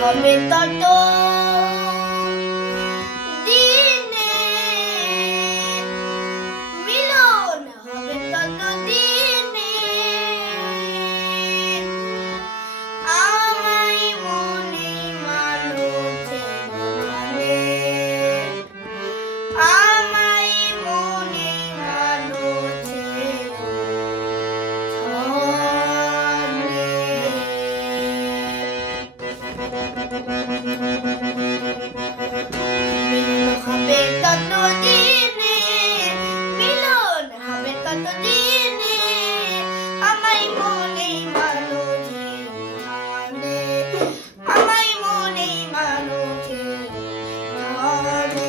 হবে তত দিনে, মিলন হবে তত দিনে, আমায় মনে মানুষে মানে, আমায় মনে মানুষে হবে তত দিনে, মিলন হবে তত দিনে, আমায় মনে মানুষে জানে, আমায় মনে মানুষে জানে।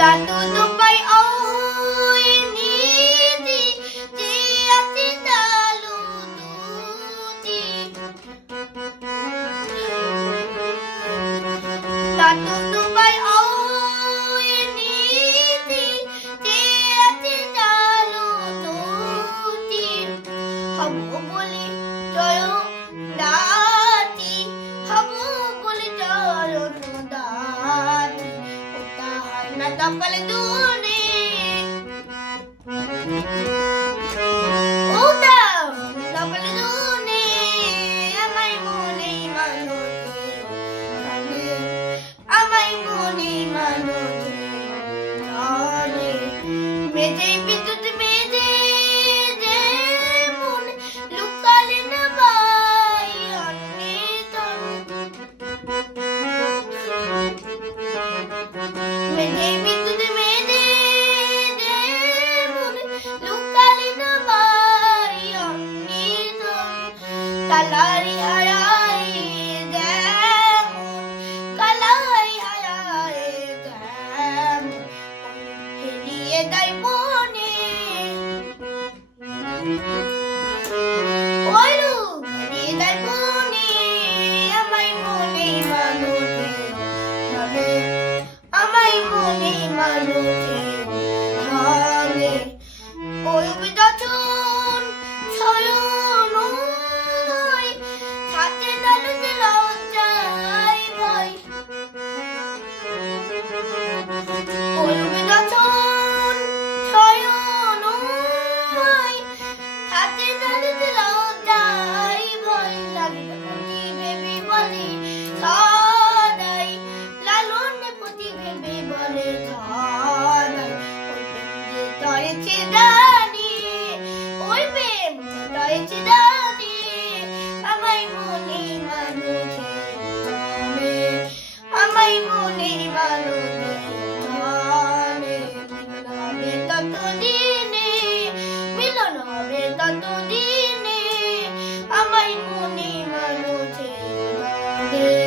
Tatu tupai oi nidi dia tidak lututi. Tatu tupai oi nidi dia tidak lututi. Habu boli joyo dati, habu boli joyo dati. Natapal dune, utang natapal dune, amay mune manuti, amay mune manuti, ane, mede bidut mede demun, lukale na bay ane tan. Mede bidut mede demun, lukale na bay ane tan. Kalari hayay demun, kalari hayay demun, hiliye day bone. Oilu hiliye day bone, amay mone manuti, jane, amay mone manuti, jane. Oy bidachon chayon oy, thate dalute lojjay boy. Oy bidachon chayon oy, thate dalute lojjay boy. Lalone poti bebe bole sadai, lalone poti bebe bole sadai. Oy bende toye chidani, oy bende toye chidani, amay mone manuti jane, amay mone manuti jane. Milon হবে তত দিনে, মিলন হবে তত দিনে, আমায় মনে মানুষে জানে।